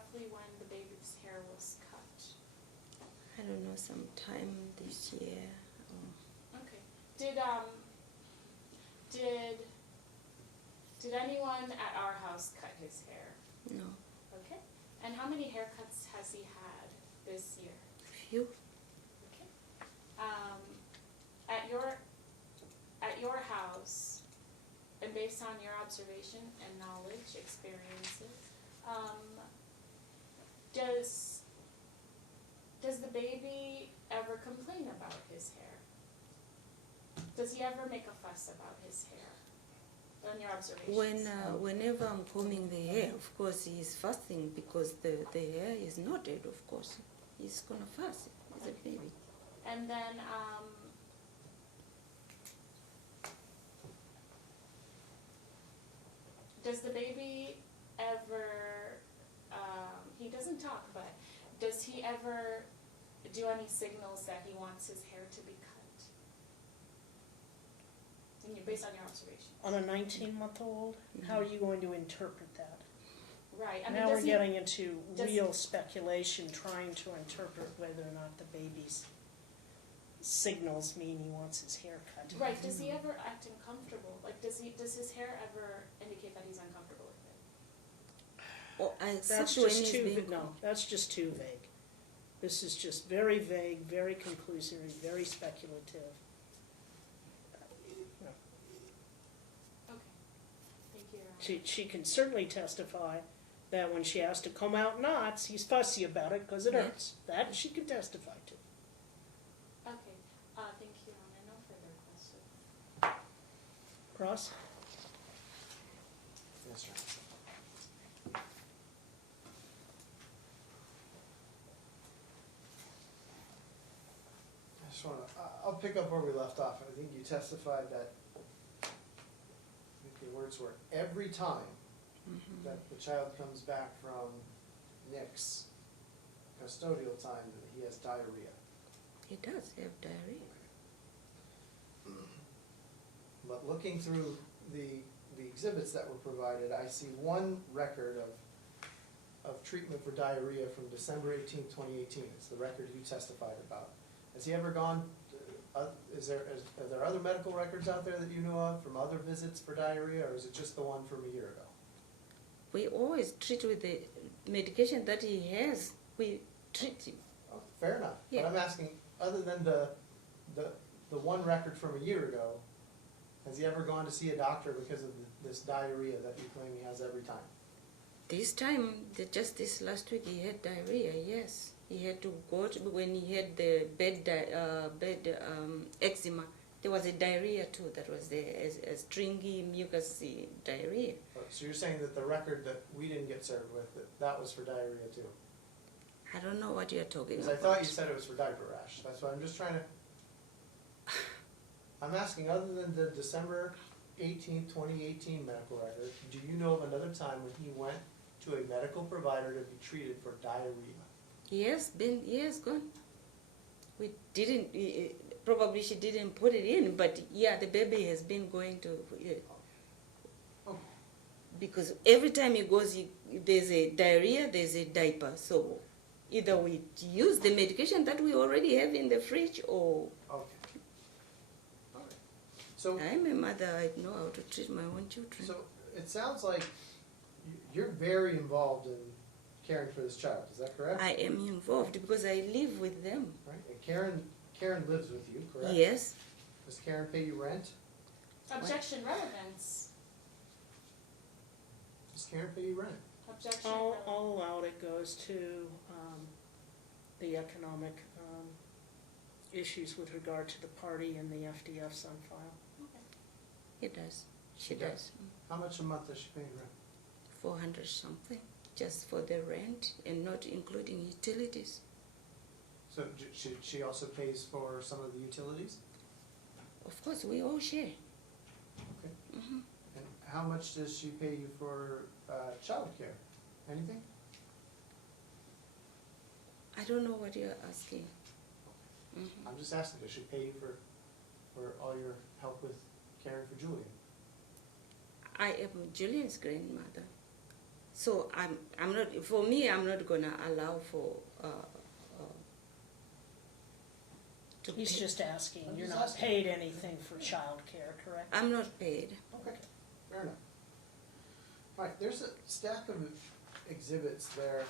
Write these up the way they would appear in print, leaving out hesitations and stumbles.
roughly when the baby's hair was cut? I don't know, sometime this year. Okay. Did anyone at our house cut his hair? No. Okay. And how many haircuts has he had this year? Few. Okay. At your house, and based on your observation and knowledge, experiences, does the baby ever complain about his hair? Does he ever make a fuss about his hair? On your observations? Whenever I'm combing the hair, of course he's fussing because the hair is knotted, of course. He's gonna fuss. He's a baby. And then, does the baby ever, he doesn't talk, but does he ever do any signals that he wants his hair to be cut? Based on your observation. On a 19-month-old, how are you going to interpret that? Right. I mean, now we're getting into real speculation, trying to interpret whether or not the baby's signals mean he wants his hair cut. Right. Does he ever act uncomfortable? Like, does his hair ever indicate that he's uncomfortable with it? Well, that's just too that's just too vague. This is just very vague, very conclusory, very speculative. She can certainly testify that when she has to comb out knots, he's fussy about it because it hurts. That she can testify to. Okay. Thank you, Anna. No further questions. Cross? Yes, sir. I just want to, I'll pick up where we left off. I think you testified that the words were, every time that the child comes back from Nick's custodial time, that he has diarrhea. He does have diarrhea. But looking through the exhibits that were provided, I see one record of treatment for diarrhea from December 18, 2018. It's the record you testified about. Has he ever gone? Are there other medical records out there that you know of from other visits for diarrhea, or is it just the one from a year ago? We always treat with the medication that he has. We treat him. Oh, fair enough. Yeah. But I'm asking, other than the one record from a year ago, has he ever gone to see a doctor because of this diarrhea that you claim he has every time? This time, just this last week, he had diarrhea. Yes. He had to go to, when he had the bed eczema, there was a diarrhea too. That was a stringy, mucusy diarrhea. So you're saying that the record that we didn't get served with, that was for diarrhea too? I don't know what you're talking Because about. I thought you said it was for diaper rash. That's why I'm just trying to... I'm asking, other than the December 18, 2018 medical record, do you know of another time when he went to a medical provider to be treated for diarrhea? Yes, gone. We didn't, probably she didn't put it in, but yeah, the baby has been going to, because every time he goes, there's a diarrhea, there's a diaper. So either we use the medication that we already have in the fridge, or... Okay. All right. So I'm a mother, I know how to treat my own children. So it sounds like you're very involved in caring for this child, is that correct? I am involved because I live with them. Right, and Karen lives with you, correct? Yes. Does Karen pay you rent? Objection, relevance. Does Karen pay you rent? Objection, All relevance. allowed, it goes to the economic issues with regard to the party and the FDFs on file. Okay. It does. She does. How much a month does she pay rent? 400 something, just for the rent and not including utilities. So she also pays for some of the utilities? Of course, we all share. Okay. And how much does she pay you for child care? Anything? I don't know what you're asking. I'm just asking, does she pay you for all your help with caring for Julian? I am Julian's grandmother, So I'm not, for me, I'm not gonna allow for, to He's pay. just asking, I'm you're just not asking. paid anything for childcare, correct? I'm not paid. Okay, fair enough. All right, there's a stack of exhibits there.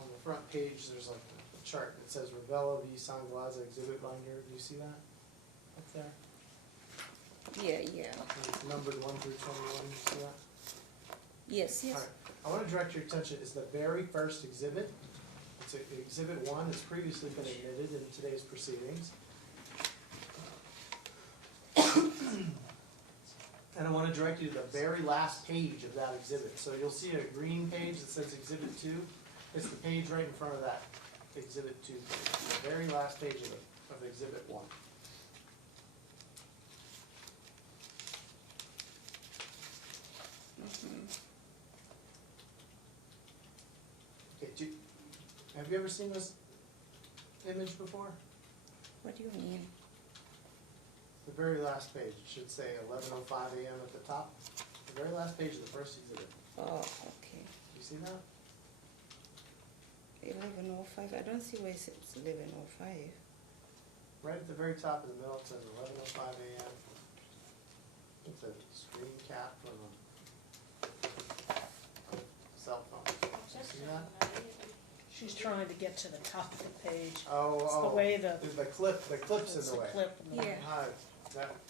On the front page, there's like a chart that says Revella v. Sangalaza exhibit binder. Do you see that up there? Yeah. And it's numbered 1 through 21. You see that? Yes. All right. I want to direct your attention, is the very first exhibit. It's exhibit 1, it's previously been admitted in today's proceedings. And I want to direct you to the very last page of that exhibit. So you'll see a green page that says exhibit 2. It's the page right in front of that exhibit 2 page, the very last page of exhibit 1. Okay, have you ever seen this image before? What do you mean? The very last page, it should say 11:05 a.m. at the top. The very last page of the first exhibit. Oh, okay. You see that? 11:05. I don't see where it says 11:05. Right at the very top in the middle, it says 11:05 a.m. It's a screen cap from a cell phone. You see that? She's trying to get to the top of the page. Oh, It's the way the, The clip's it's in the the way. clip. in the- Yeah. Hi,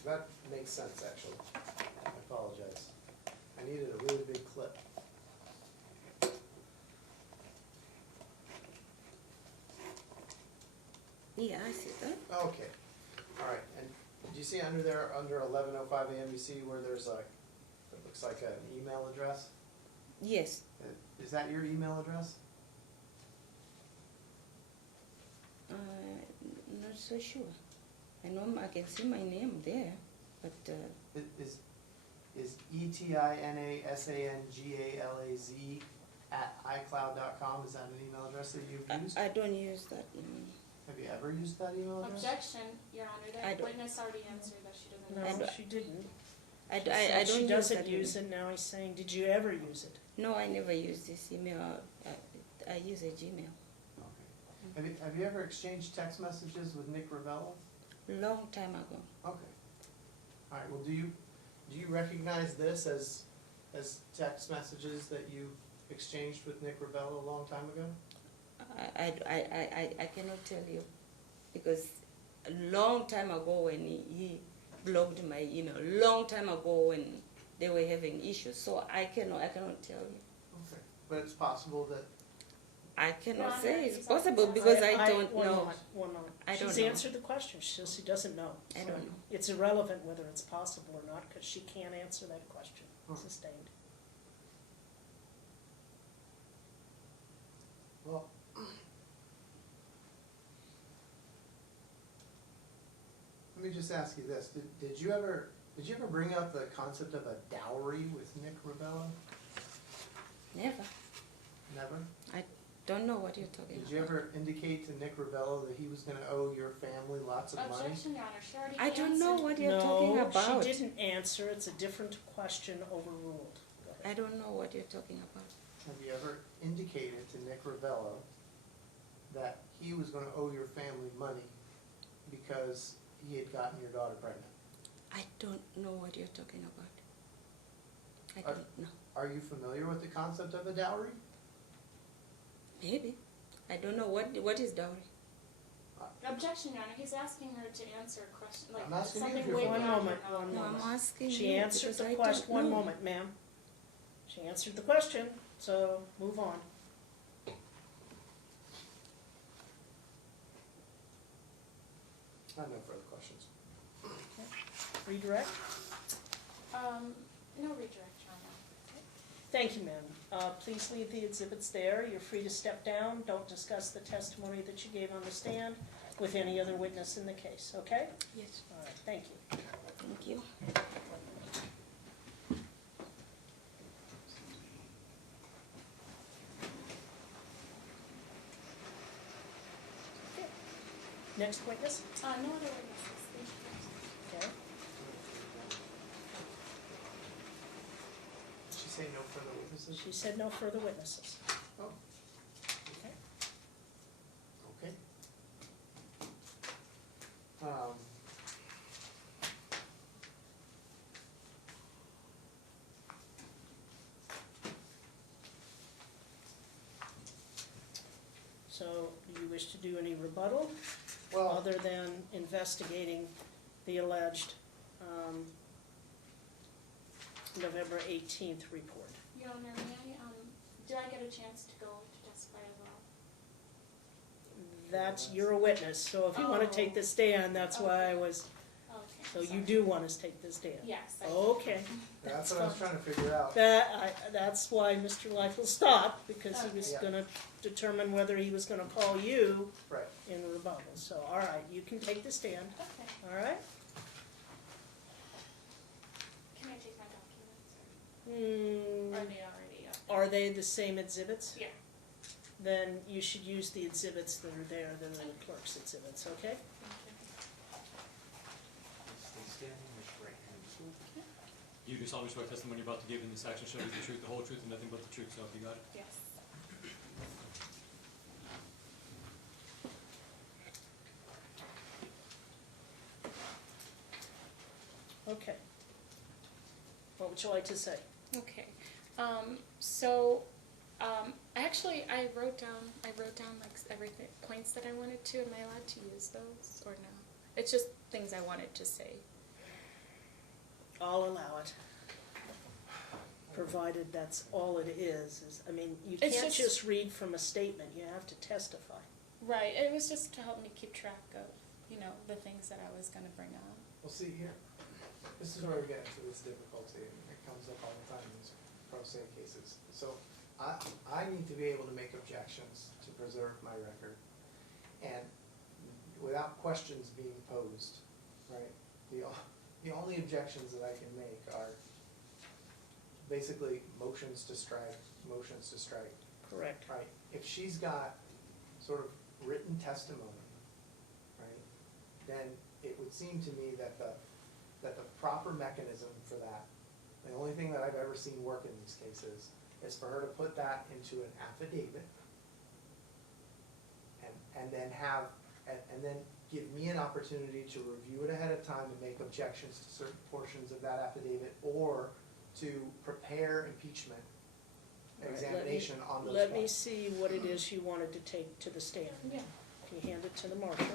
that makes sense, actually. I apologize. I needed a really big clip. Yeah, I see that. Okay, all right, and do you see under there, under 11:05 a.m., you see where there's a, it looks like an email address? Yes. Is that your email address? Not so sure. I know I can see my name there, but Is ETINASANGALAZ @iCloud.com, is that an email address that you've used? I don't use that email. Have you ever used that email address? Objection, Your Honor, I the don't- witness already answered that she doesn't I know. No, don't- she didn't. I She don't said she use doesn't that use email. it, now he's saying, did you ever use it? No, I never use this email. I use a Gmail. Okay. Have you ever exchanged text messages with Nick Ravella? Long time ago. Okay. All right, well, do you recognize this as text messages that you exchanged with Nick Ravella a long time ago? I cannot tell you because a long time ago when he blocked my email, long time ago when they were having issues, so I cannot tell you. Okay. But it's possible that, I cannot Honor, say it's he's possible asking because us- I don't One know. moment, one moment. I don't She's know. answered the question, she says she doesn't know. I So don't know. It's irrelevant whether it's possible or not, because she can't answer that question. Hmm. Sustained. well, let me just ask you this, did you ever bring up the concept of a dowry with Nick Ravella? Never. Never? Don't know what you're talking Did you about. ever indicate to Nick Ravella that he was gonna owe your family lots of money? Objection, Your Honor, she already I don't know answered. what you're talking about. No, she didn't answer, it's a different question overruled. Go ahead. I don't know what you're talking about. Have you ever indicated to Nick Ravella that he was gonna owe your family money because he had gotten your daughter pregnant? I don't know what you're talking about. I Are- don't know. Are you familiar with the concept of a dowry? Maybe. I don't know what is dowry. Objection, Your Honor, he's asking her to answer a question, I'm like asking you if something you're way One beyond moment, her one No, knowledge. I'm asking She you answered because the I question, don't one know. moment, ma'am. She answered the question, so move on. I have no further questions. Redirect? No redirect, Your Honor. Thank you, ma'am. Please leave the exhibits there. You're free to step down. Don't discuss the testimony that you gave on the stand with any other witness in the case, okay? Yes, All right, thank you. thank you. Okay. Next witness? No other witnesses, thank you. Okay. She say no further witnesses? She said no further witnesses. Oh, Okay. okay. Um, So, do you wish to do any rebuttal, Well, other than investigating the alleged November 18th report? Your Honor, may I, do I get a chance to go to testify as well? That's, you're a witness, so if you want to take the stand, that's why I was, Okay. so you sorry. do want us to take the stand? Yes. I do. Okay. that's what I was trying to figure out. That's why Mr. Liefeld stopped, because he was Okay. gonna determine whether he was gonna call you Right. in rebuttal. So, all right, you can take the stand, Okay. all right? Can I take my documents or are they already up? Are they the same exhibits? Yeah. Then you should use the exhibits that are there, that are the clerk's exhibits, okay? Thank you. Stay standing, raise your right hand. You do solemnly swear testimony you're about to give in this action shall be the truth, the whole truth, and nothing but the truth, so help you God? Yes. Okay. What would you like to say? Okay. Actually, I wrote down like everything, points that I wanted to. Am I allowed to use those or no? It's just things I wanted to say. I'll allow it. Provided that's all it is, I mean, you It's can't just- just read from a statement, you have to testify. Right. It was just to help me keep track of, the things that I was going to bring up. Well, see here, this is where we get into this difficulty, and it comes up all the time in these pro se cases. So I need to be able to make objections to preserve my record, and without questions being posed, right? The only objections that I can make are basically motions to strike, Correct. right? If she's got sort of written testimony, right, then it would seem to me that the proper mechanism for that, the only thing that I've ever seen work in these cases, is for her to put that into an affidavit, and then give me an opportunity to review it ahead of time and make objections to certain portions of that affidavit, or to prepare impeachment All right, examination on those Let me points. see what it is you wanted to take to the stand. Yeah. Can you hand it to the marshal?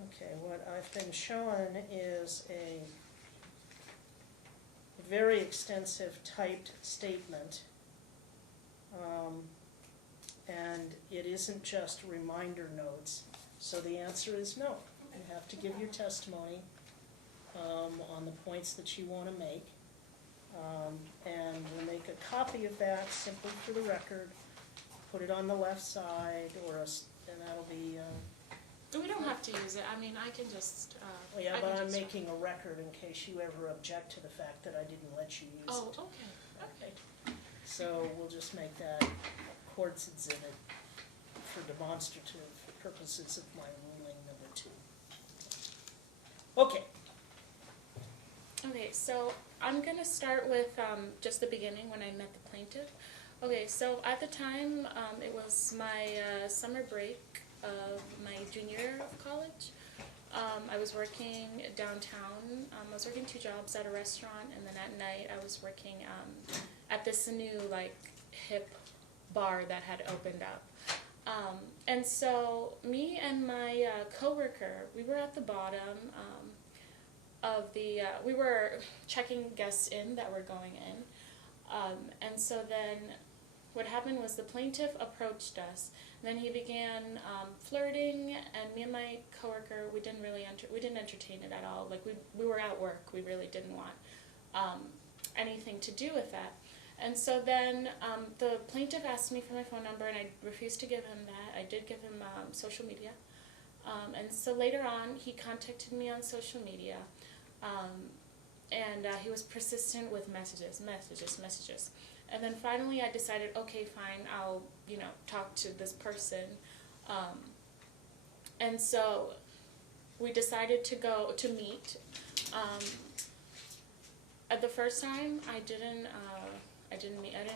Okay, what I've been shown is a very extensive typed statement. And it isn't just reminder notes, so the answer is no. You have to give your testimony on the points that you want to make. And we'll make a copy of that simply for the record, put it on the left side, and that'll be, We don't have to use it. I mean, I can just. well, yeah, I but can I'm just- making a record in case you ever object to the fact that I didn't let you use it. Oh, okay. Okay. So we'll just make that court's exhibit for demonstrative purposes of my ruling number 2. Okay, Okay, so I'm gonna start with just the beginning when I met the plaintiff. Okay, so at the time, it was my summer break of my junior year of college. I was working downtown. I was working 2 jobs at a restaurant, and then at night I was working at this new hip bar that had opened up. And so me and my coworker, we were at the bottom of the, we were checking guests in that were going in. And so then what happened was the plaintiff approached us. Then he began flirting, and me and my coworker, we didn't entertain it at all. Like we were at work, we really didn't want anything to do with that. And so then the plaintiff asked me for my phone number, and I refused to give him that. I did give him social media. And so later on, he contacted me on social media, and he was persistent with messages. And then finally I decided, okay, fine, I'll, talk to this person. And so we decided to meet. At the first time, I didn't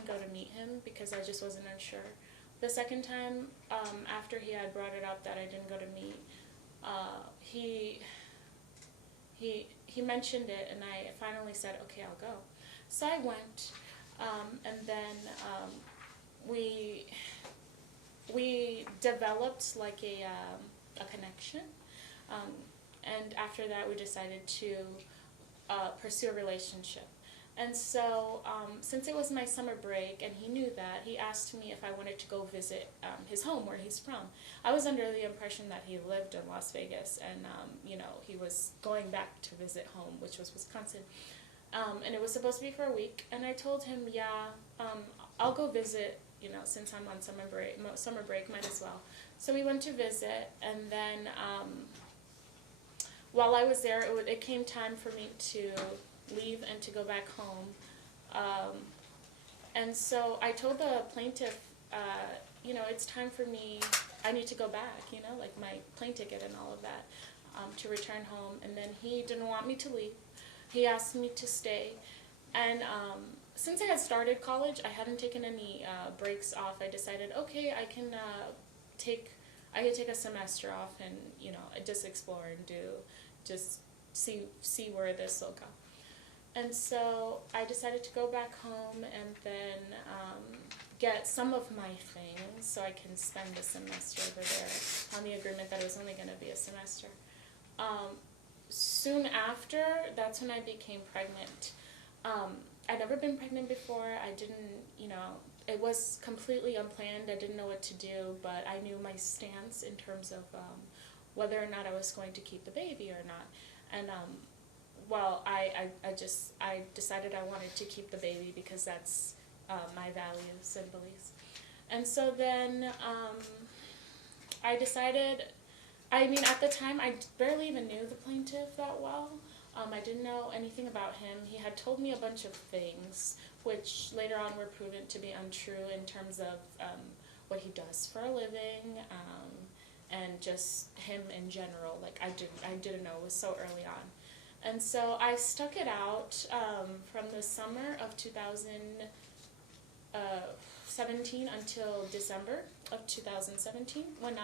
go to meet him because I just wasn't unsure. The second time, after he had brought it up that I didn't go to meet, he mentioned it, and I finally said, okay, I'll go. So I went, and then we developed like a connection, and after that we decided to pursue a relationship. And so, since it was my summer break and he knew that, he asked me if I wanted to go visit his home where he's from. I was under the impression that he lived in Las Vegas and, he was going back to visit home, which was Wisconsin. And it was supposed to be for a week. And I told him, I'll go visit, since I'm on summer break, might as well. So we went to visit, and then while I was there, it came time for me to leave and to go back home. And so I told the plaintiff, it's time for me, I need to go back, like my plane ticket and all of that, to return home. And then he didn't want me to leave. He asked me to stay. And since I had started college, I hadn't taken any breaks off. I decided, okay, I can take a semester off and, just explore and just see where this will go. And so I decided to go back home and then get some of my things so I can spend the semester over there on the agreement that it was only going to be a semester. Soon after, that's when I became pregnant. I'd never been pregnant before. I didn't, it was completely unplanned. I didn't know what to do, but I knew my stance in terms of whether or not I was going to keep the baby or not. And I decided I wanted to keep the baby because that's my values and beliefs. And so then I decided, at the time I barely even knew the plaintiff that well. I didn't know anything about him. He had told me a bunch of things, which later on were proven to be untrue in terms of what he does for a living, and just him in general. Like I didn't know. It was so early on. And so I stuck it out from the summer of 2017 until December of 2017 when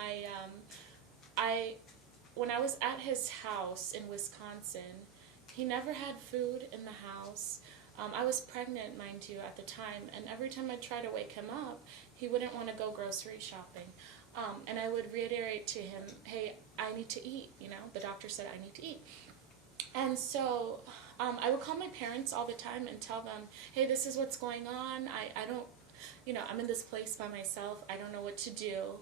when I was at his house in Wisconsin. He never had food in the house. I was pregnant, mind you, at the time, and every time I tried to wake him up, he wouldn't want to go grocery shopping. And I would reiterate to him, hey, I need to eat, the doctor said I need to eat. And so I would call my parents all the time and tell them, hey, this is what's going on. I don't, I'm in this place by myself. I don't know what to do.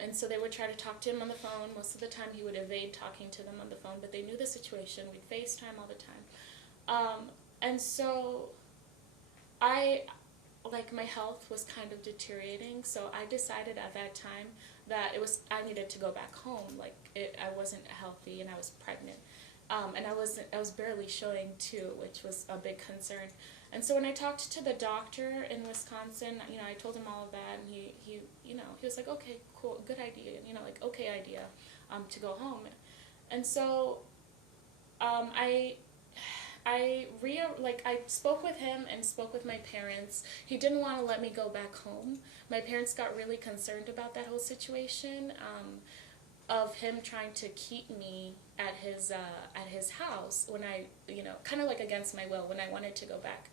And so they would try to talk to him on the phone. Most of the time he would evade talking to them on the phone, but they knew the situation. We'd FaceTime all the time. And so my health was kind of deteriorating, so I decided at that time that I needed to go back home. I wasn't healthy and I was pregnant. And I was barely showing too, which was a big concern. And so when I talked to the doctor in Wisconsin, I told him all of that, and he was like, okay, cool, good idea, okay idea, to go home. And so, I spoke with him and spoke with my parents. He didn't want to let me go back home. My parents got really concerned about that whole situation, of him trying to keep me at his house when I, kind of like against my will when I wanted to go back.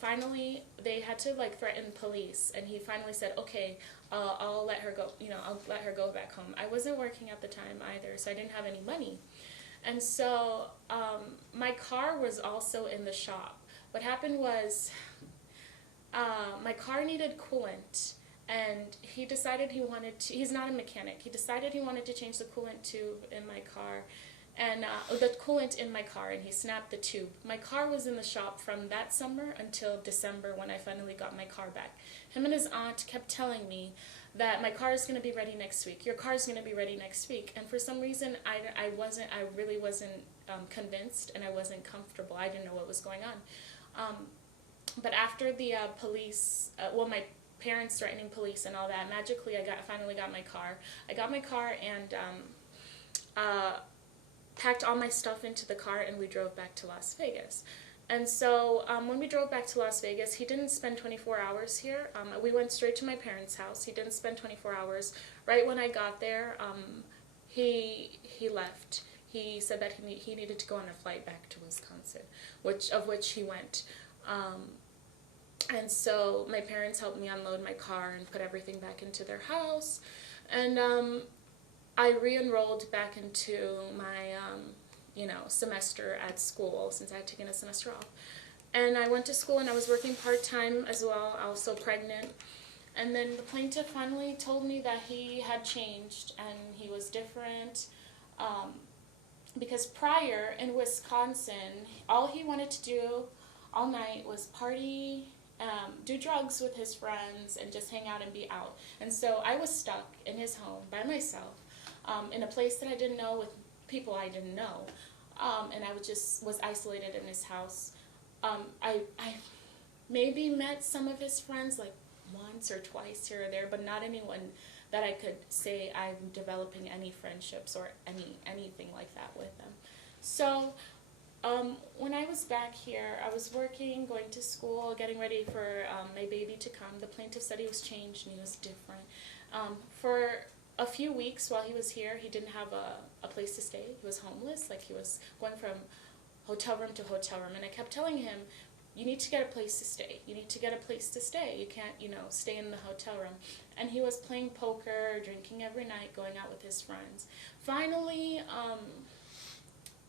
Finally, they had to threaten police, and he finally said, okay, I'll let her go, I'll let her go back home. I wasn't working at the time either, so I didn't have any money. And so my car was also in the shop. What happened was my car needed coolant, and he decided he wanted to, he's not a mechanic, he decided he wanted to change the coolant tube in my car, and the coolant in my car, and he snapped the tube. My car was in the shop from that summer until December when I finally got my car back. Him and his aunt kept telling me that my car is going to be ready next week. Your car is going to be ready next week. And for some reason, I really wasn't convinced, and I wasn't comfortable. I didn't know what was going on. But after the police, my parents threatening police and all that, magically I finally got my car. I got my car and packed all my stuff into the car, and we drove back to Las Vegas. And so when we drove back to Las Vegas, he didn't spend 24 hours here. We went straight to my parents' house. He didn't spend 24 hours. Right when I got there, he left. He said that he needed to go on a flight back to Wisconsin, of which he went. And so my parents helped me unload my car and put everything back into their house. And I re-enrolled back into my semester at school, since I had taken a semester off. And I went to school, and I was working part-time as well, also pregnant. And then the plaintiff finally told me that he had changed and he was different. Because prior in Wisconsin, all he wanted to do all night was party, do drugs with his friends, and just hang out and be out. And so I was stuck in his home by myself, in a place that I didn't know, with people I didn't know. And I was isolated in his house. I maybe met some of his friends like once or twice here or there, but not anyone that I could say I'm developing any friendships or anything like that with them. So when I was back here, I was working, going to school, getting ready for my baby to come. The plaintiff said he was changed and he was different. For a few weeks while he was here, he didn't have a place to stay. He was homeless, like he was going from hotel room to hotel room. And I kept telling him, you need to get a place to stay. You need to get a place to stay. You can't, stay in the hotel room. And he was playing poker, drinking every night, going out with his friends. Finally,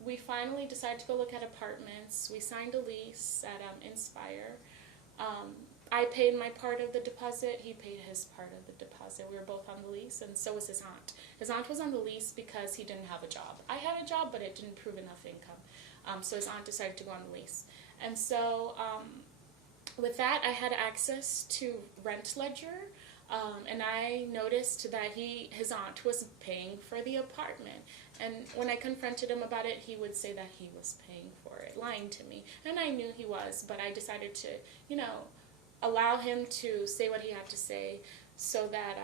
we decided to go look at apartments. We signed a lease at Inspire. I paid my part of the deposit. He paid his part of the deposit. We were both on the lease, and so was his aunt. His aunt was on the lease because he didn't have a job. I had a job, but it didn't prove enough income. So his aunt decided to go on the lease. And so with that, I had access to Rent Ledger, and I noticed that his aunt was paying for the apartment. And when I confronted him about it, he would say that he was paying for it, lying to me. And I knew he was, but I decided to, allow him to say what he had to say, so that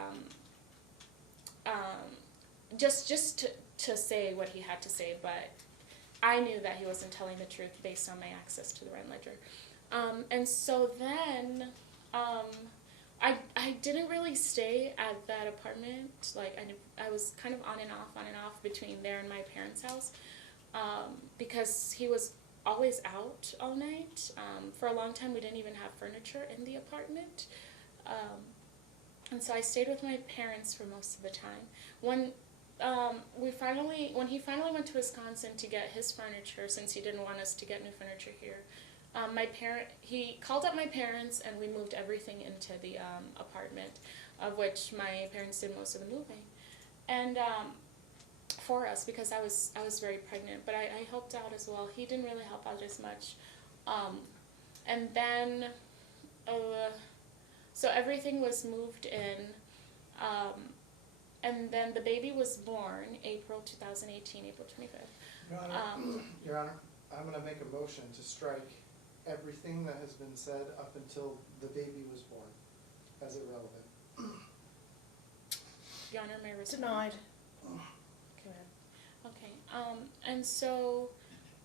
just to say what he had to say. But I knew that he wasn't telling the truth based on my access to the Rent Ledger. And so then I didn't really stay at that apartment. Like I was kind of on and off between there and my parents' house, because he was always out all night. For a long time, we didn't even have furniture in the apartment. And so I stayed with my parents for most of the time. When he finally went to Wisconsin to get his furniture, since he didn't want us to get new furniture here, he called up my parents, and we moved everything into the apartment, of which my parents did most of the moving, and for us, because I was very pregnant. But I helped out as well. He didn't really help out as much, and then so everything was moved in. And then the baby was born April 2018, April 25th. Your Honor, I'm going to make a motion to strike everything that has been said up until the baby was born as irrelevant. Your Honor, may I respond? Denied. Go ahead. Okay. And so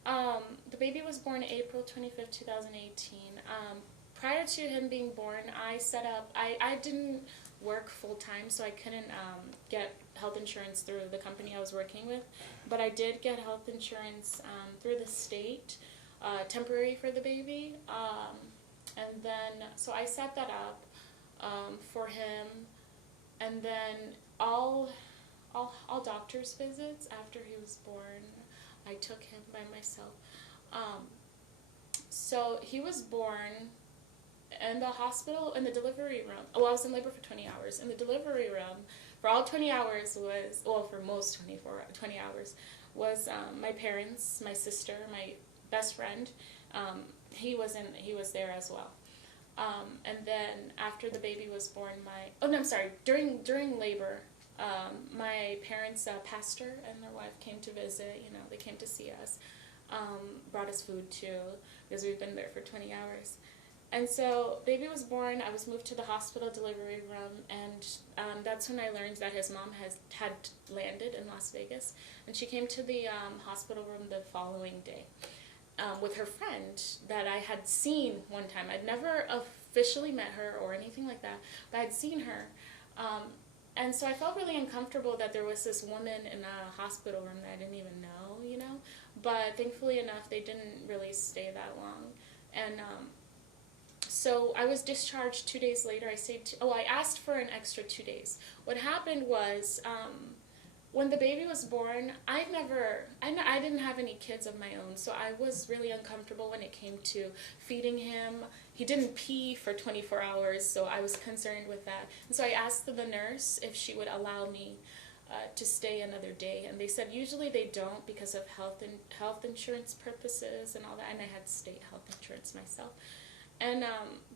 the baby was born April 25th, 2018. Prior to him being born, I set up, I didn't work full-time, so I couldn't get health insurance through the company I was working with, but I did get health insurance through the state, temporary for the baby, and then, so I set that up for him, and then all doctor's visits after he was born, I took him by myself. So he was born in the hospital, in the delivery room. Well, I was in labor for 20 hours. In the delivery room, for all 20 hours was, well, for most 20 hours, was my parents, my sister, my best friend. He was there as well. And then after the baby was born, during labor, my parents, pastor and their wife came to visit. They came to see us, brought us food too, because we've been there for 20 hours. And so baby was born. I was moved to the hospital delivery room, and that's when I learned that his mom had landed in Las Vegas, and she came to the hospital room the following day with her friend that I had seen one time. I'd never officially met her or anything like that, but I'd seen her. And so I felt really uncomfortable that there was this woman in a hospital room that I didn't even know, But thankfully enough, they didn't really stay that long. And so I was discharged 2 days later. I asked for an extra 2 days. What happened was, when the baby was born, I didn't have any kids of my own, so I was really uncomfortable when it came to feeding him. He didn't pee for 24 hours, so I was concerned with that. And so I asked the nurse if she would allow me to stay another day, and they said usually they don't because of health insurance purposes and all that, and I had state health insurance myself. And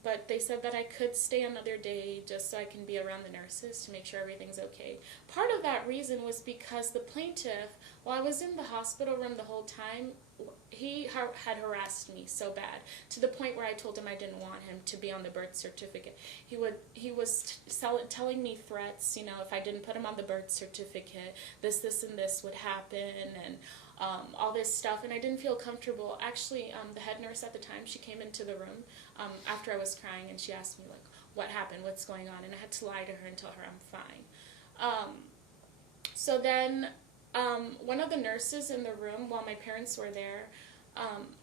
but they said that I could stay another day just so I can be around the nurses to make sure everything's okay. Part of that reason was because the plaintiff, while I was in the hospital room the whole time, he had harassed me so bad to the point where I told him I didn't want him to be on the birth certificate. He was telling me threats, if I didn't put him on the birth certificate, this and this would happen, and all this stuff, and I didn't feel comfortable. Actually, the head nurse at the time, she came into the room after I was crying, and she asked me, what happened, what's going on, and I had to lie to her and tell her I'm fine. So then one of the nurses in the room, while my parents were there,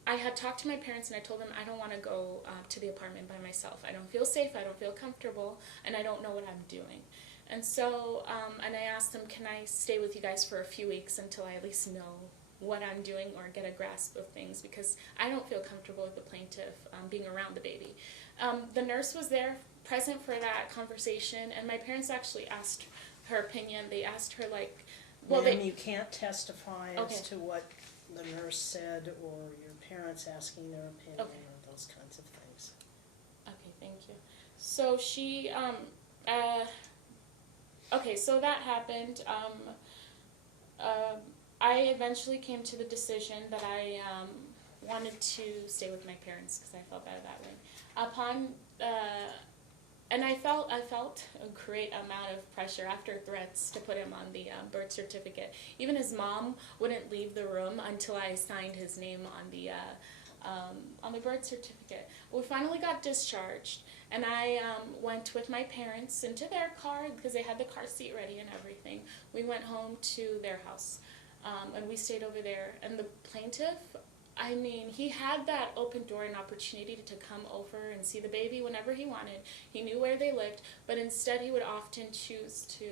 I had talked to my parents, and I told them I don't want to go to the apartment by myself. I don't feel safe, I don't feel comfortable, and I don't know what I'm doing. And so, and I asked them, can I stay with you guys for a few weeks until I at least know what I'm doing or get a grasp of things, because I don't feel comfortable with the plaintiff being around the baby. The nurse was there, present for that conversation, and my parents actually asked her opinion. They asked her, Ma'am, you can't testify Okay. as to what the nurse said or your parents asking their opinion Okay. or those kinds of things. Okay, thank you. So she, okay, so that happened. I eventually came to the decision that I wanted to stay with my parents because I felt better that way. And I felt a great amount of pressure after threats to put him on the birth certificate. Even his mom wouldn't leave the room until I signed his name on the birth certificate. We finally got discharged, and I went with my parents into their car because they had the car seat ready and everything. We went home to their house, and we stayed over there. And the plaintiff, he had that open door and opportunity to come over and see the baby whenever he wanted. He knew where they lived, but instead he would often choose to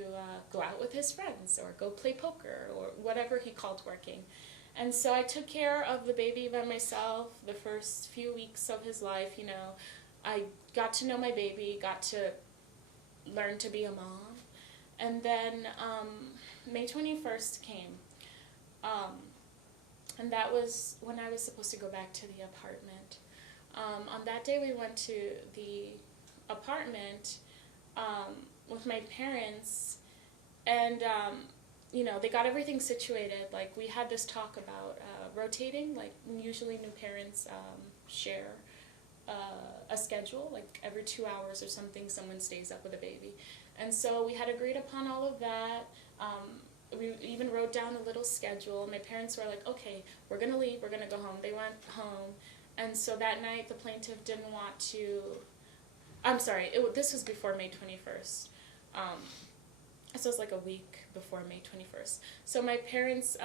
go out with his friends or go play poker or whatever he called working. And so I took care of the baby by myself the first few weeks of his life. I got to know my baby, got to learn to be a mom. And then May 21st came. And that was when I was supposed to go back to the apartment. On that day we went to the apartment with my parents, and they got everything situated. We had this talk about rotating, usually new parents share a schedule, every 2 hours or something someone stays up with a baby. And so we had agreed upon all of that. We even wrote down a little schedule. My parents were like, okay, we're going to leave, we're going to go home. They went home. And so that night the plaintiff didn't want to, this was before May 21st. So it was a week before May 21st. So my parents,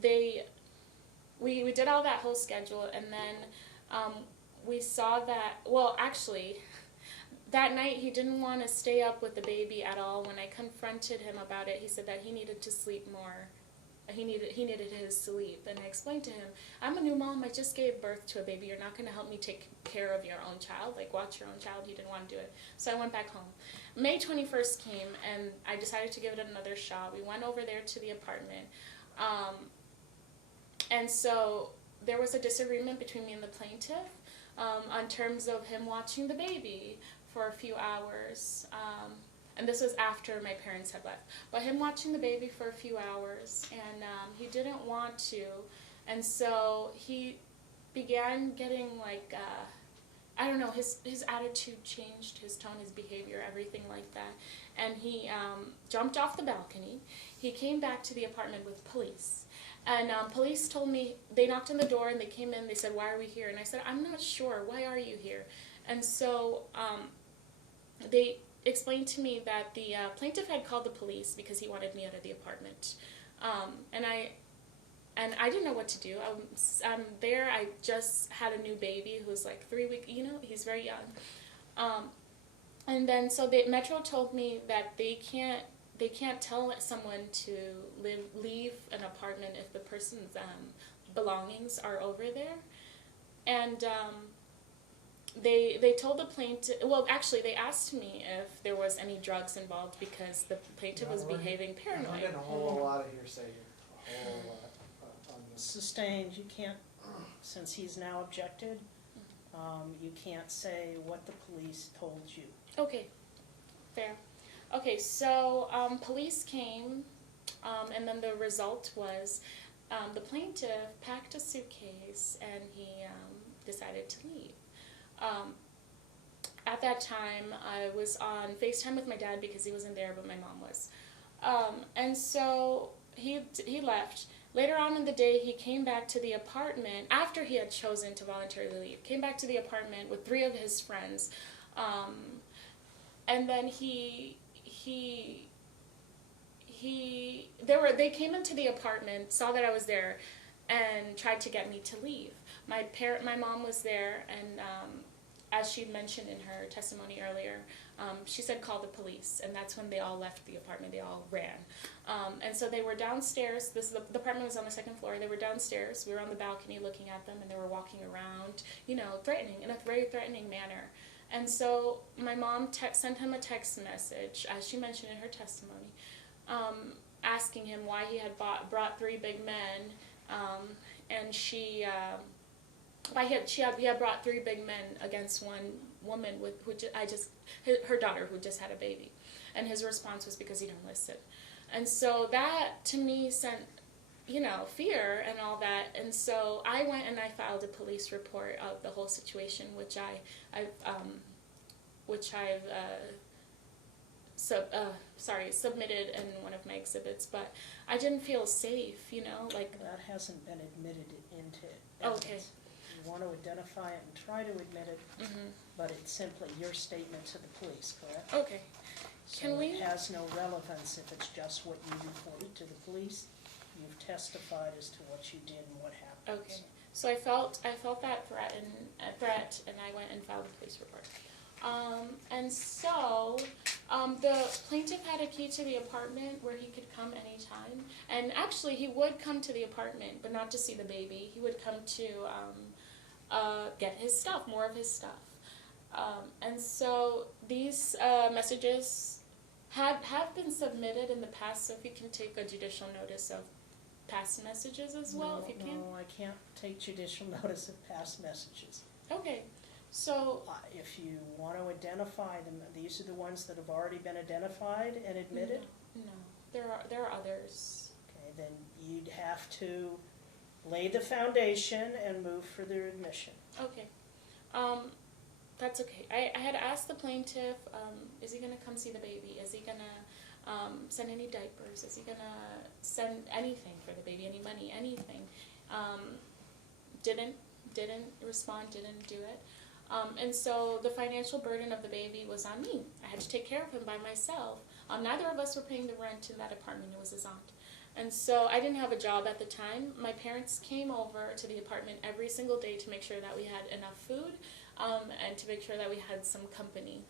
we did all that whole schedule, and then we saw that, that night he didn't want to stay up with the baby at all. When I confronted him about it, he said that he needed to sleep more he needed his sleep. And I explained to him, I'm a new mom. I just gave birth to a baby. You're not going to help me take care of your own child, like watch your own child. He didn't want to do it. So I went back home. May 21st came, and I decided to give it another shot. We went over there to the apartment. And so there was a disagreement between me and the plaintiff on terms of him watching the baby for a few hours. And this was after my parents had left. But him watching the baby for a few hours, and he didn't want to. And so he began getting like, I don't know, his attitude changed, his tone, his behavior, everything like that. And he jumped off the balcony. He came back to the apartment with police. And police told me, they knocked on the door and they came in, they said, why are we here? And I said, I'm not sure, why are you here? And so they explained to me that the plaintiff had called the police because he wanted me out of the apartment. And I didn't know what to do. I'm there, I just had a new baby who's like 3 weeks, you know, he's very young. And then so the Metro told me that they can't tell someone to leave an apartment if the person's belongings are over there. And they told the plaintiff, well, actually, they asked me if there was any drugs involved because the plaintiff was behaving I'm paranoid. getting a whole lot of hearsay here, a whole lot on this. Sustained, you can't, since he's now objected, you can't say what the police told you. Okay, fair. Okay, so police came, and then the result was the plaintiff packed a suitcase and he decided to leave. At that time, I was on FaceTime with my dad because he wasn't there, but my mom was. And so he left. Later on in the day, he came back to the apartment, after he had chosen to voluntarily leave, came back to the apartment with 3 of his friends. And then they came into the apartment, saw that I was there, and tried to get me to leave. My mom was there, and as she mentioned in her testimony earlier, she said call the police, and that's when they all left the apartment. They all ran, and so they were downstairs. The apartment was on the 2nd floor. They were downstairs. We were on the balcony looking at them, and they were walking around, you know, threatening in a very threatening manner. And so my mom sent him a text message, as she mentioned in her testimony, asking him why he had brought 3 big men, and he had brought 3 big men against one woman her daughter who just had a baby, and his response was because he didn't listen. And so that to me sent, you know, fear and all that. And so I went and I filed a police report of the whole situation, which I've submitted in one of my exhibits. But I didn't feel safe, you know, like. That hasn't been admitted into Okay. evidence. You want to identify it and try to admit it, but it's simply your statement to the police, correct? Okay. So it has no relevance if it's just what you reported to the police. You've testified as to what you did and what happened. Okay. So I felt that threat, and I went and filed a police report. And so the plaintiff had a key to the apartment where he could come anytime. And actually, he would come to the apartment, but not to see the baby. He would come to get his stuff, more of his stuff. And so these messages have been submitted in the past, so if you can take a judicial notice of past messages as well, if you can. No, I can't take judicial notice of past messages. Okay, so. If you want to identify them, these are the ones that have already been identified and admitted? No, there are others. Okay, then you'd have to lay the foundation and move for their admission. Okay. That's okay. I had asked the plaintiff, is he going to come see the baby? Is he going to send any diapers? Is he going to send anything for the baby, any money, anything? Didn't respond, didn't do it. And so the financial burden of the baby was on me. I had to take care of him by myself. Neither of us were paying the rent in that apartment. It was his aunt. And so I didn't have a job at the time. My parents came over to the apartment every single day to make sure that we had enough food and to make sure that we had some company.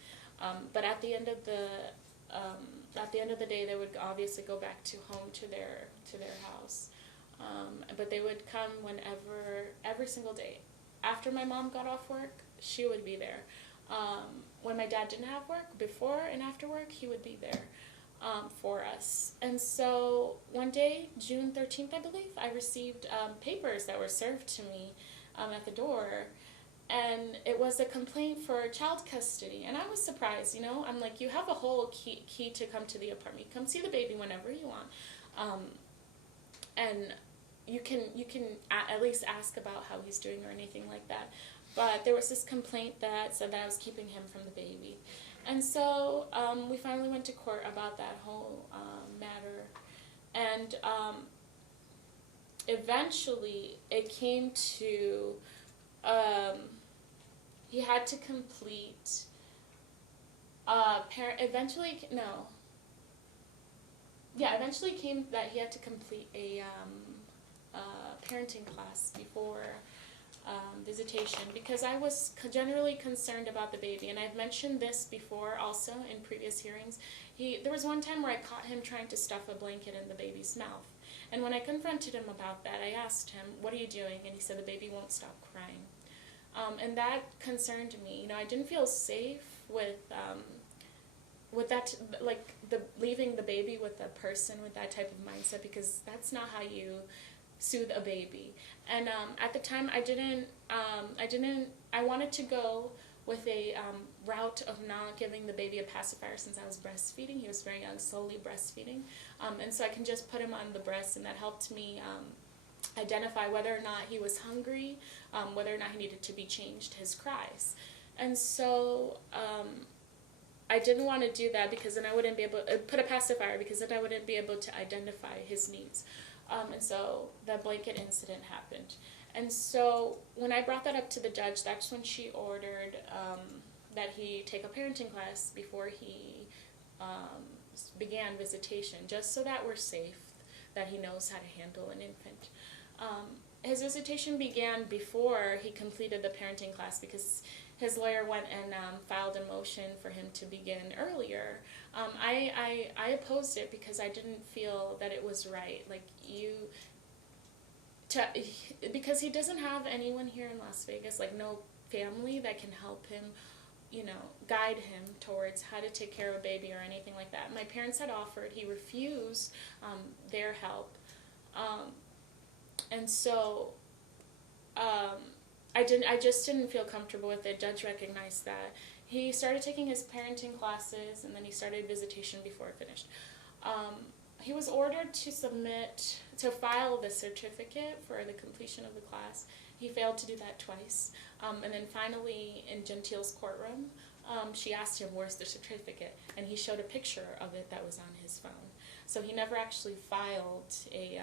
But at the end of the at the end of the day, they would obviously go back to home to their house. But they would come whenever, every single day. After my mom got off work, she would be there. When my dad didn't have work, before and after work, he would be there for us. And so one day, June 13th, I believe, I received papers that were served to me at the door. And it was a complaint for child custody. And I was surprised, you know. I'm like, you have a whole key to come to the apartment. Come see the baby whenever you want. And you can at least ask about how he's doing or anything like that. But there was this complaint that said that I was keeping him from the baby. And so we finally went to court about that whole matter. And eventually it came to, he had to complete, eventually came that he had to complete a parenting class before visitation, because I was generally concerned about the baby, and I've mentioned this before also in previous hearings. There was one time where I caught him trying to stuff a blanket in the baby's mouth, and when I confronted him about that, I asked him, "What are you doing?" And he said, "The baby won't stop crying." And that concerned me. You know, I didn't feel safe with that, like leaving the baby with a person with that type of mindset, because that's not how you soothe a baby. And at the time, I wanted to go with a route of not giving the baby a pacifier since I was breastfeeding. He was very young, slowly breastfeeding. And so I can just put him on the breast, and that helped me identify whether or not he was hungry, whether or not he needed to be changed, his cries. And so I didn't want to do that, because then I wouldn't be able to put a pacifier, because then I wouldn't be able to identify his needs. And so the blanket incident happened. And so when I brought that up to the judge, that's when she ordered that he take a parenting class before he began visitation, just so that we're safe, that he knows how to handle an infant. His visitation began before he completed the parenting class, because his lawyer went and filed a motion for him to begin earlier. I opposed it because I didn't feel that it was right. Like, because he doesn't have anyone here in Las Vegas, like no family that can help him, you know, guide him towards how to take care of a baby or anything like that. My parents had offered, he refused their help. And so I just didn't feel comfortable with it. Judge recognized that. He started taking his parenting classes, and then he started visitation before it finished. He was ordered to file the certificate for the completion of the class. He failed to do that twice. And then finally, in Gentile's courtroom, she asked him, "Where's the certificate?" And he showed a picture of it that was on his phone. So he never actually filed a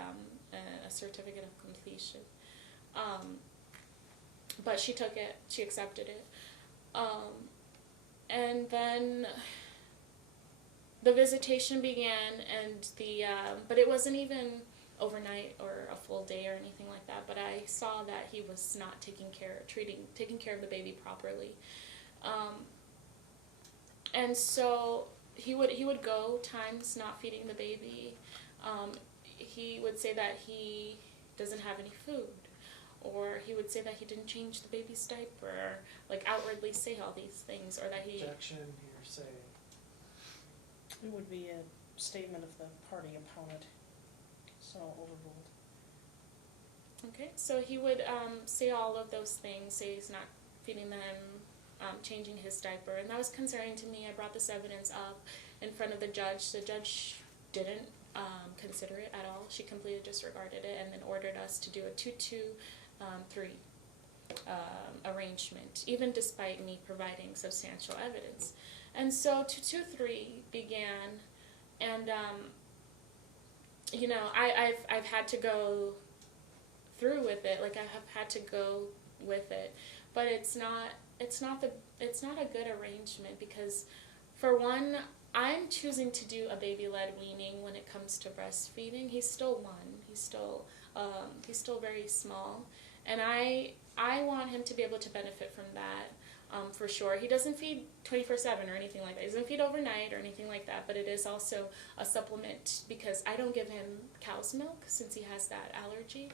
certificate of completion. But she took it, she accepted it. And then the visitation began, and but it wasn't even overnight or a full day or anything like that, but I saw that he was not taking care of the baby properly. And so he would go times not feeding the baby. He would say that he doesn't have any food, or he would say that he didn't change the baby's diaper, like outwardly say all these things, or that he... Objection, hearsay. It would be a statement of the party opponent, so overruled. Okay, so he would say all of those things, say he's not feeding them, changing his diaper, and that was concerning to me. I brought this evidence up in front of the judge. The judge didn't consider it at all. She completely disregarded it, and then ordered us to do a 2-2-3 arrangement, even despite me providing substantial evidence. And so 2-2-3 began, and you know, I've had to go through with it. Like, I have had to go with it, but it's not a good arrangement, because for one, I'm choosing to do a baby-led weaning when it comes to breastfeeding. He's still 1. He's still very small, and I want him to be able to benefit from that. for sure. He doesn't feed 24/7 or anything like that. He doesn't feed overnight or anything like that, but it is also a supplement because I don't give him cow's milk since he has that allergy.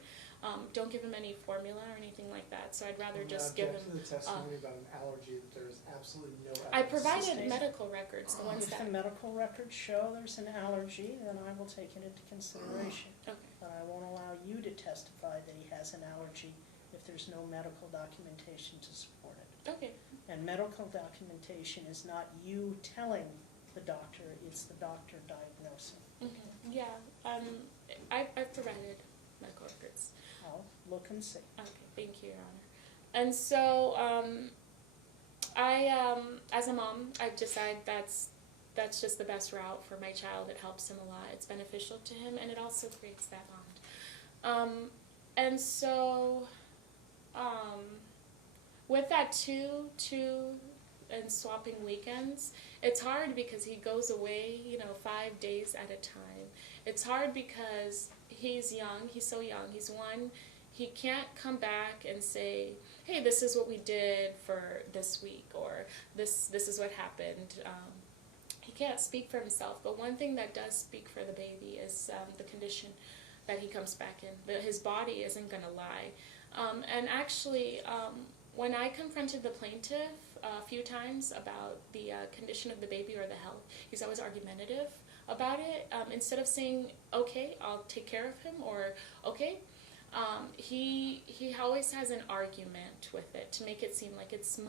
Don't give him any formula or anything like that, so I'd rather just give him. I object to the testimony about an allergy that there is absolutely no evidence. I provided Sustained. medical records, the ones If the that. medical records show there's an allergy, then I will take it into consideration. Okay. But I won't allow you to testify that he has an allergy if there's no medical documentation to support it. Okay. And medical documentation is not you telling the doctor, it's the doctor diagnosing. Mm-hmm. Yeah. I've provided medical records. I'll look and see. Okay, thank you, Your Honor. And so, as a mom, I've decided that's just the best route for my child. It helps him a lot. It's beneficial to him, and it also creates that bond. And so, with that too, and swapping weekends, it's hard because he goes away, 5 days at a time. It's hard because he's young, he's so young, he's 1, he can't come back and say, hey, this is what we did for this week, or this is what happened. He can't speak for himself, but one thing that does speak for the baby is the condition that he comes back in. His body isn't going to lie. And actually, when I confronted the plaintiff a few times about the condition of the baby or the health, he's always argumentative about it. Instead of saying, okay, I'll take care of him, or okay, he always has an argument with it to make it seem like it's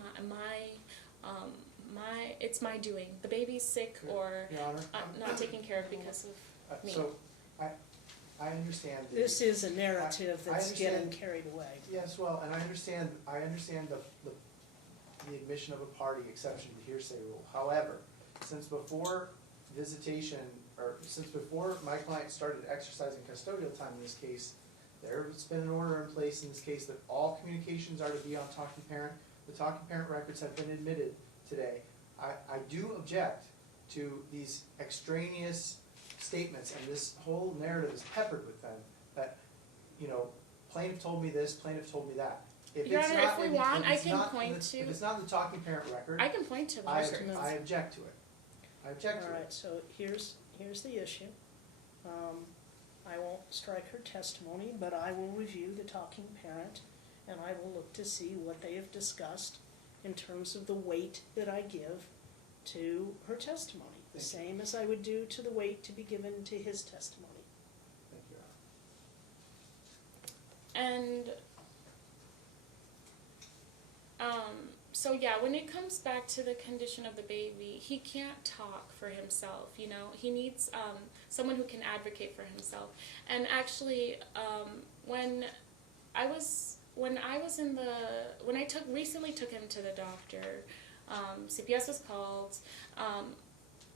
it's my doing. The baby's sick, or Your Honor, I'm not taken care of because of me. so I understand. This is a narrative I that's getting understand. carried away. Yes, well, and I understand the admission of a party exception to the hearsay rule. However, since before visitation, or since before my client started exercising custodial time in this case, there's been an order in place in this case that all communications are to be on talking parent. The talking parent records have been admitted today. I do object to these extraneous statements, and this whole narrative is peppered with them, that, plaintiff told me this, plaintiff told me that. Your Honor, if we want, I can point to. If it's not in the talking parent record, I can point to the I records. object to it. I object to All it. right, so here's the issue. I won't strike her testimony, but I will review the talking parent, and I will look to see what they have discussed in terms of the weight that I give to her testimony, the Thank you. same as I would do to the weight to be given to his testimony. Thank you, Your Honor. And so yeah, when it comes back to the condition of the baby, he can't talk for himself. He needs someone who can advocate for himself. And actually, when I recently took him to the doctor, CPS was called.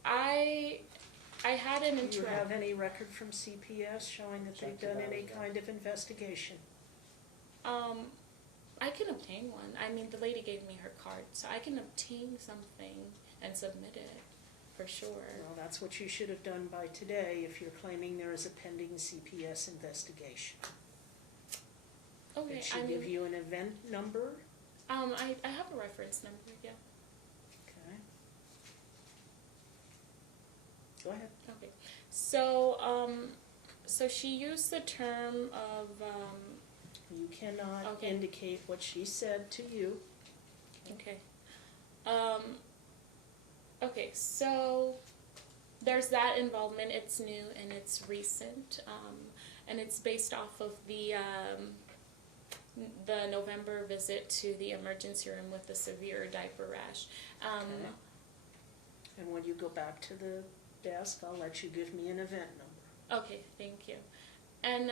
I had an Do you interaction. have any record from CPS showing that they've done any kind of investigation? I can obtain one. I mean, the lady gave me her card, so I can obtain something and submit it, for sure. Well, that's what you should have done by today if you're claiming there is a pending CPS investigation. Okay, Did she give you an event number? I have a reference number, yeah. Okay. Go ahead. Okay. So, so she used the term of, You cannot Okay. indicate what she said to you. okay. Okay, so there's that involvement. It's new and it's recent, and it's based off of the November visit to the emergency room with the severe diaper rash. Okay. And when you go back to the desk, I'll let you give me an event number. Okay, thank you. And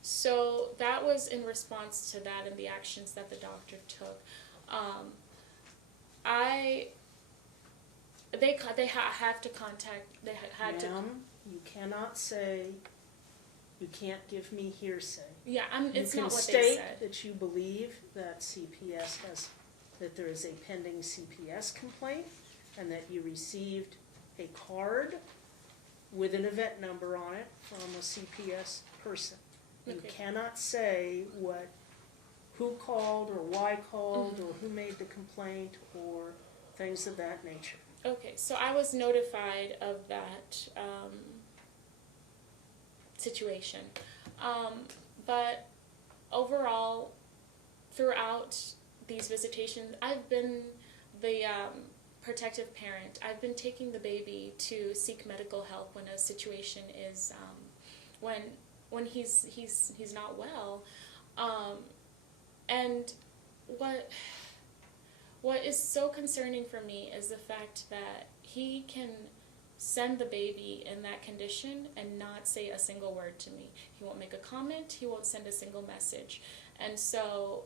so that was in response to that and the actions that the doctor took. They have to contact. They had to. Ma'am, you cannot say, you can't give me hearsay. Yeah, it's not what they You can state said. that you believe that that there is a pending CPS complaint, and that you received a card with an event number on it from a CPS person. You Okay. cannot say who called or why called or who made the complaint or things of that nature. Okay, so I was notified of that situation. But overall, throughout these visitations, I've been the protective parent. I've been taking the baby to seek medical help when a situation is when he's not well. And what is so concerning for me is the fact that he can send the baby in that condition and not say a single word to me. He won't make a comment, he won't send a single message. And so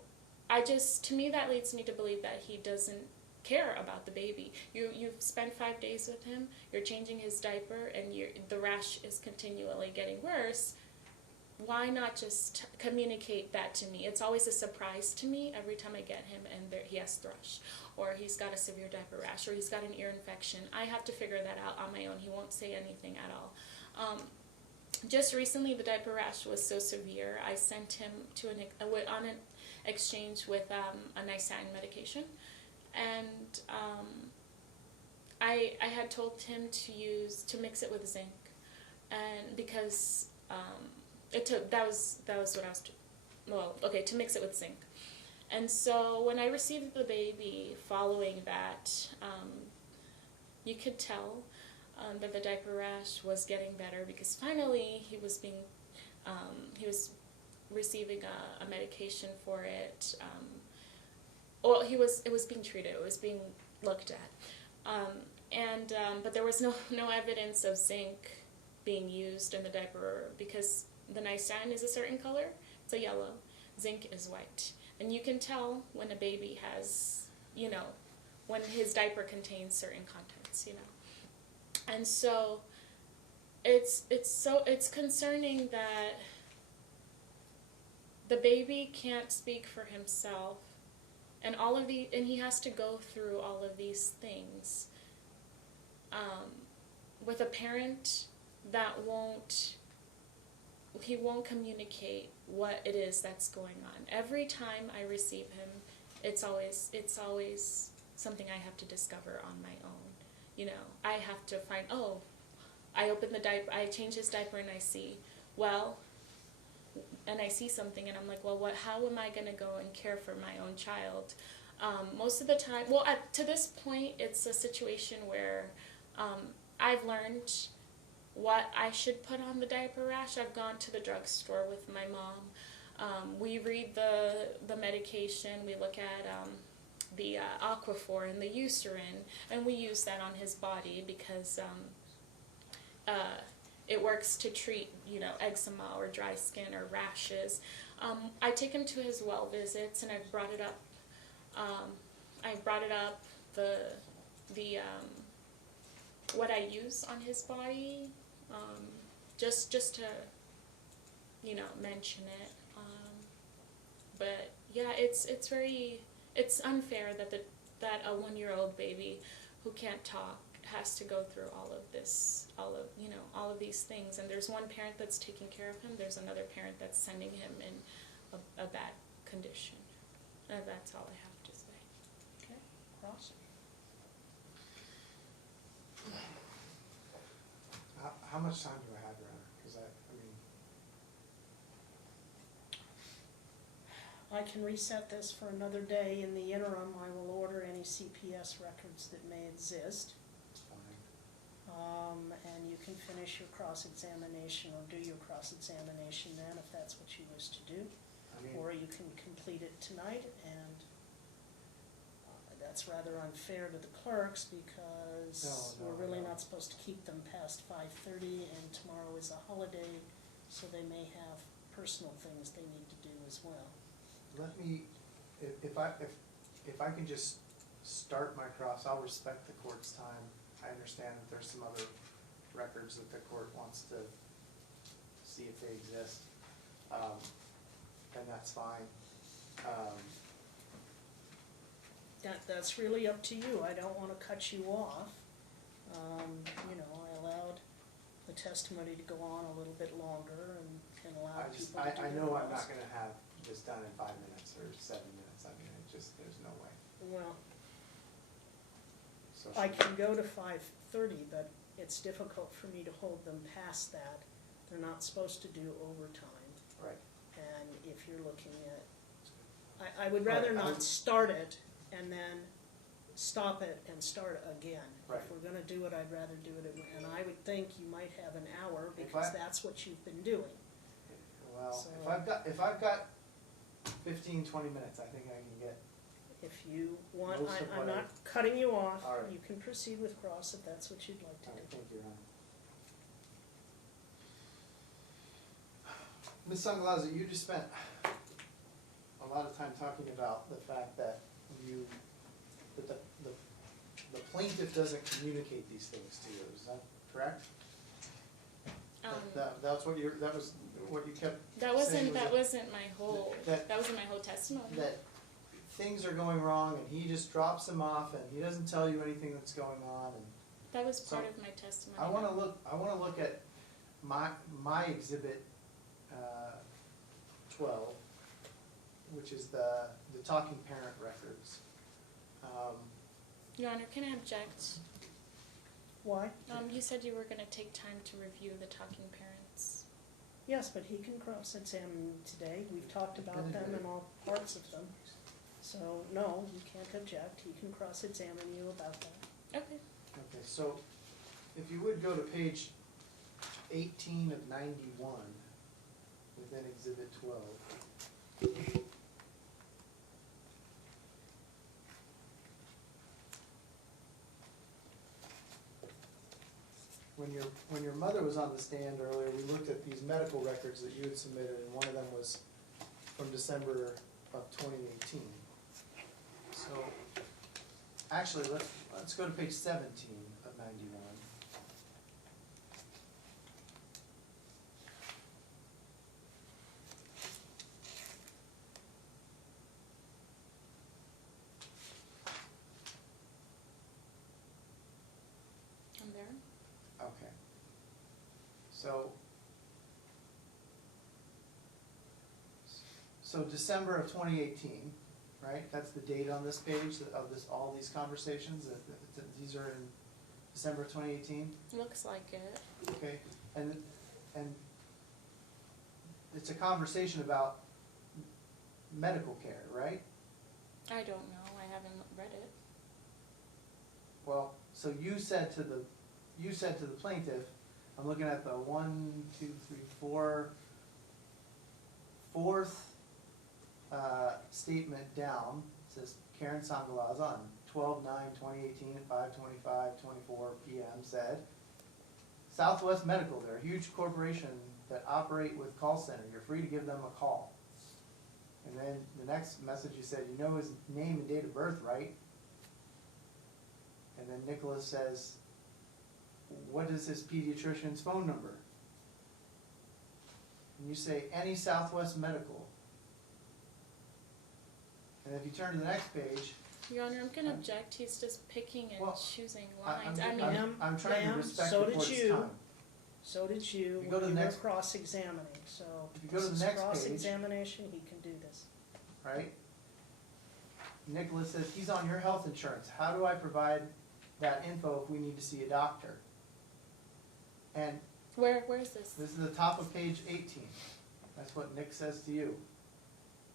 to me that leads me to believe that he doesn't care about the baby. You've spent 5 days with him, you're changing his diaper, and the rash is continually getting worse. Why not just communicate that to me? It's always a surprise to me every time I get him and he has thrush, or he's got a severe diaper rash, or he's got an ear infection. I have to figure that out on my own. He won't say anything at all. Just recently, the diaper rash was so severe, I sent him to on an exchange with a niacin medication, and I had told him to mix it with zinc, and because that was what I was to mix it with zinc. And so when I received the baby following that, you could tell that the diaper rash was getting better, because finally he was receiving a medication for it. It was being treated, it was being looked at. But there was no evidence of zinc being used in the diaper, because the niacin is a certain color, it's a yellow, zinc is white. And you can tell when a baby has, when his diaper contains certain contents, And so it's concerning that the baby can't speak for himself, and he has to go through all of these things with a parent that won't communicate what it is that's going on. Every time I receive him, it's always something I have to discover on my own. I have to find, I open the diaper, I change his diaper, and I see something, and I'm like, how am I going to go and care for my own child? Most of the time, to this point, it's a situation where I've learned what I should put on the diaper rash. I've gone to the drugstore with my mom. We read the medication, we look at the Aquaphor and the Eucerin, and we use that on his body because it works to treat, eczema or dry skin or rashes. I take him to his well visits, and I've brought it up. What I use on his body, just to, mention it. But yeah, it's unfair that a 1-year-old baby who can't talk has to go through all of these things. And there's one parent that's taking care of him. There's another parent that's sending him in a bad condition. And that's all I have to say. Okay, Ross? How much time do I have, Renner? Because I can reset this for another day. In the interim, I will order any CPS records that may exist. it's fine. And you can finish your cross-examination or do your cross-examination then, if that's what you wish to do. Or you can complete it tonight, and that's rather unfair to the clerks because we're really not supposed to keep them past 5:30, and tomorrow is a holiday, so they may have personal things they need to do as well. Let me, if I can just start my cross, I'll respect the court's time. I understand that there's some other records that the court wants to see if they exist, and that's fine. That's really up to you. I don't want to cut you off. I allowed the testimony to go on a little bit longer and allowed just, people to do I their know I'm jobs. not gonna have this done in 5 minutes or 7 minutes, I mean, it just, there's no way. Well, So I should- can go to 5:30, but it's difficult for me to hold them past that. They're not supposed to do overtime, Right, and if you're looking at, I would rather Right, I not would- start it and then stop it and start again. Right. If we're gonna do it, I'd rather do it, and I would think you might have an hour, If because I- that's what you've been doing. well, So- if I've got 15, 20 minutes, I think I can get, If you want, Most of I'm what not cutting you off, All right. you can proceed with cross if that's what you'd like to all right, do. thank you, Ron. Ms. Sangalaza, you just spent a lot of time talking about the fact that that the plaintiff doesn't communicate these things to you, is that correct? That's what that was what you kept That wasn't, saying was that wasn't my whole testimony. that things are going wrong and he just drops them off and he doesn't tell you anything that's going on, and That was So, part of my testimony. I wanna look at my exhibit, 12, which is the talking parent records. Your Honor, can I object? Why? You said you were gonna take time to review the talking parents. Yes, but he can cross-examine today, we've talked about them and all parts of them. So, no, you can't object, he can cross-examine you about that. Okay. Okay, so if you would go to page 18 of 91 within exhibit 12. When your mother was on the stand earlier, we looked at these medical records that you had submitted, and one of them was from December of 2018. So, actually, let's go to page 17 of 91. I'm there. Okay. So December of 2018, right? That's the date on this page of all these conversations. These are in December of 2018. Looks like it. Okay, and it's a conversation about medical care, right? I don't know. I haven't read it. Well, so you said to the plaintiff, I'm looking at the 4th statement down. It says Karen Sangalaza on 12/9/2018 at 5:25:24 p.m. said, Southwest Medical, they're a huge corporation that operate with call center. You're free to give them a call. And then the next message you said, you know his name and date of birth, right? And then Nicholas says, what is his pediatrician's phone number? And you say, any Southwest Medical. And if you turn to the next page, Your Honor, I'm gonna object. He's just picking and Well, choosing I'm- lines. I'm trying to Ma'am, respect so the did court's you. time. So did you If you go to when the you were next- cross-examining, so If you go to this the is next page- cross-examination, he can do this. Right? Nicholas says, he's on your health insurance. How do I provide that info if we need to see a doctor? And Where is this? this is the top of page 18. That's what Nick says to you.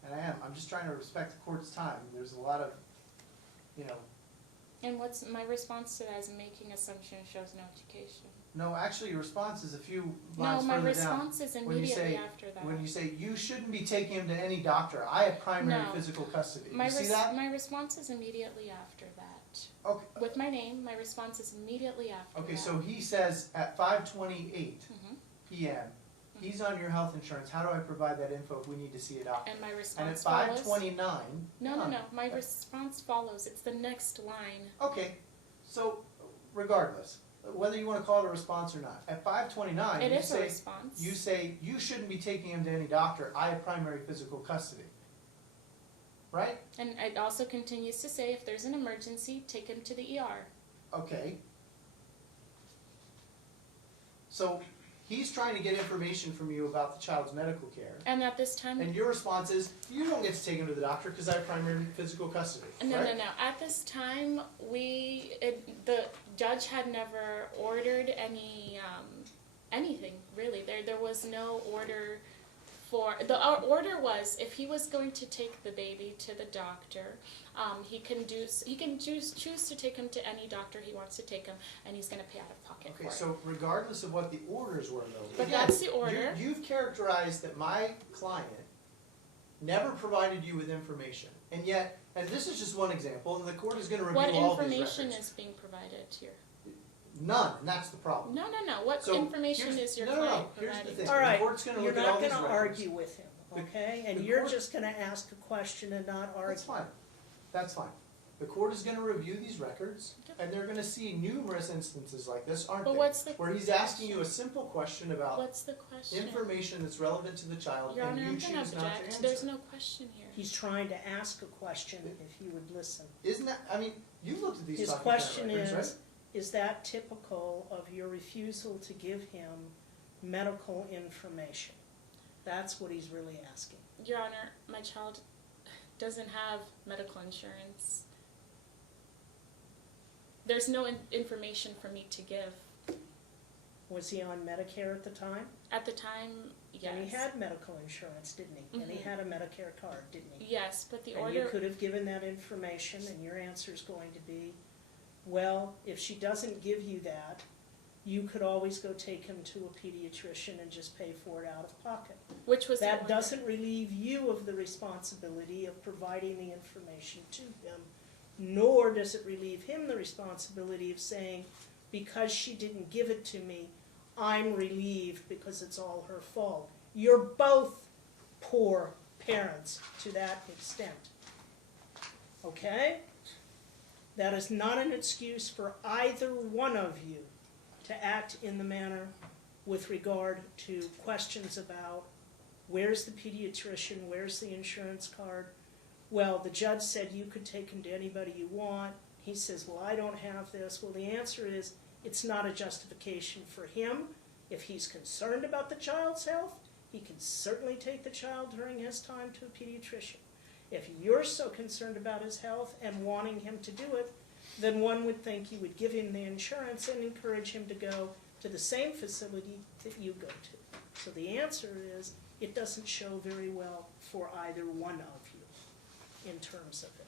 And I'm just trying to respect the court's time. There's a lot of, And what's my response to that is making assumption shows no education. no, actually your response is a few No, lines my further down. response is When you immediately say- after that. When you say, you shouldn't be taking him to any doctor, I have primary No. physical custody. My You see that? my response is immediately after that. Okay, With my name, my response is immediately after okay, that. so he says at 5:28 Mhm. PM, he's on your health insurance, how do I provide that info if we need to see a doctor? And my And at response follows. 5:29. No. My response follows. It's the next line. Okay, so regardless, whether you wanna call it a response or not, at 5:29, It you is a say, response. you say, you shouldn't be taking him to any doctor, I have primary physical custody. Right? And it also continues to say if there's an emergency, take him to the ER. Okay. So He's trying to get information from you about the child's medical care. And at this time, And your response is, you don't get to take him to the doctor because I have primary physical custody, no, right? no, no. At this time, the judge had never ordered anything really. There was no order for our order was if he was going to take the baby to the doctor, he can choose to take him to any doctor he wants to take him, and he's going to pay out of pocket Okay, for it. so regardless of what the orders were though. But again, that's the order. You've characterized that my client never provided you with information. And yet, and this is just one example, and the court is gonna review What all these information records. is being provided here? None, and that's the problem. No, no, no. What So, information here's- is your no, client here's the providing? thing. All right, The court's gonna you're look at all not these gonna records. argue with him, The- okay? And the you're court- just gonna ask a question and not argue. That's fine, that's fine. The court is gonna review these records, and they're gonna see numerous instances like this, aren't But they? what's the Where he's asking you a simple question about What's the question? information that's relevant to the child, Your and Honor, you I'm choose gonna not to object. answer. There's no question here. He's trying to ask a question if you would listen. Isn't that, I mean, you've looked at these His document question records, right? is that typical of your refusal to give him medical information? That's what he's really asking. Your Honor, my child doesn't have medical insurance. There's no information for me to give. Was he on Medicare at the time? At the time, yes. And he had medical insurance, didn't he? And he Mhm. had a Medicare card, didn't he? Yes, but the And you order. could have given that information, and your answer is going to be, well, if she doesn't give you that, you could always go take him to a pediatrician and just pay for it out of pocket. Which was the That order. doesn't relieve you of the responsibility of providing the information to him, nor does it relieve him the responsibility of saying, because she didn't give it to me, I'm relieved because it's all her fault. You're both poor parents to that extent. Okay? That is not an excuse for either one of you to act in the manner with regard to questions about where's the pediatrician, where's the insurance card. Well, the judge said you could take him to anybody you want. He says, well, I don't have this. Well, the answer is it's not a justification for him. If he's concerned about the child's health, he can certainly take the child during his time to a pediatrician. If you're so concerned about his health and wanting him to do it, then one would think you would give him the insurance and encourage him to go to the same facility that you go to. So the answer is, it doesn't show very well for either one of you in terms of it.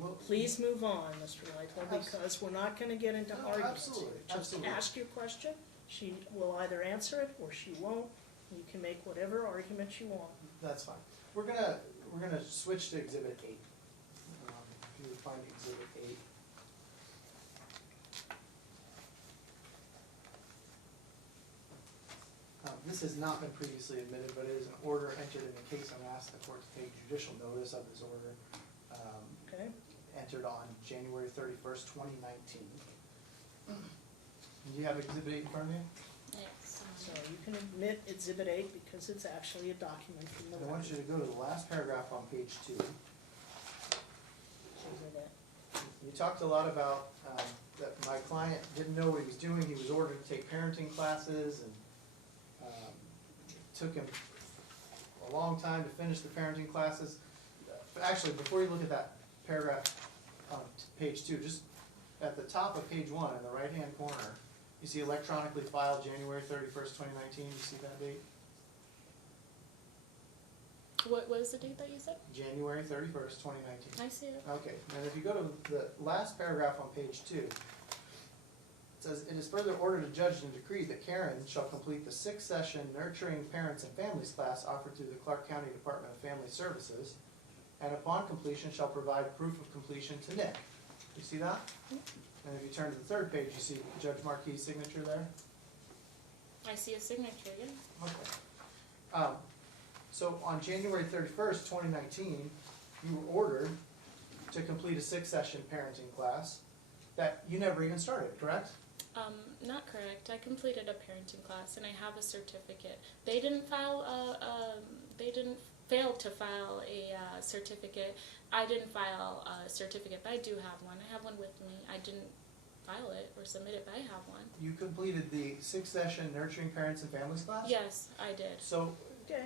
Well, Please move on, Mr. Lighthill, because we're not gonna get into No, arguments. absolutely, Just absolutely. ask your question, she will either answer it or she won't. You can make whatever argument you want. That's fine. We're gonna switch to Exhibit 8. If you would find Exhibit 8. This has not been previously admitted, but it is an order entered in the case. I'm gonna ask the court to take judicial notice of this order, Okay? entered on January 31st, 2019. Do you have Exhibit 8 in front of you? Yes. So you can admit Exhibit 8 because it's actually a document from the I want you to go to the last paragraph on page 2. Exhibit A. We talked a lot about that my client didn't know what he was doing. He was ordered to take parenting classes, and it took him a long time to finish the parenting classes. Actually, before you look at that paragraph on page 2, just at the top of page 1 in the right-hand corner, you see electronically filed January 31st, 2019. You see that date? What was the date that you said? January 31st, 2019. I see it. Okay, and if you go to the last paragraph on page 2, it says, "It is further ordered, adjudged, and decreed that Karen shall complete the 6-session Nurturing Parents and Families class offered through the Clark County Department of Family Services, and upon completion shall provide proof of completion to Nick." You see that? And if you turn to the third page, you see Judge Marquis' signature there? I see a signature, yeah. Okay. So on January 31st, 2019, you were ordered to complete a 6-session parenting class that you never even started, correct? Not correct. I completed a parenting class and I have a certificate. They didn't they didn't fail to file a certificate. I didn't file a certificate, but I do have one. I have one with me. I didn't file it or submit it, but I have one. You completed the 6th session Nurturing Parents and Families class? Yes, I did. So, Okay,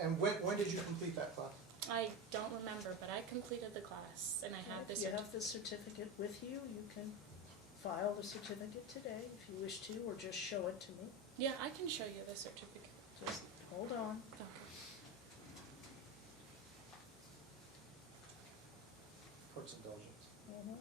and when did you complete that class? I don't remember, but I completed the class and I have if this. you have the certificate with you, you can file the certificate today if you wish to, or just show it to me. Yeah, I can show you the certificate. Just hold on. Okay. Court's indulgence. Mhm.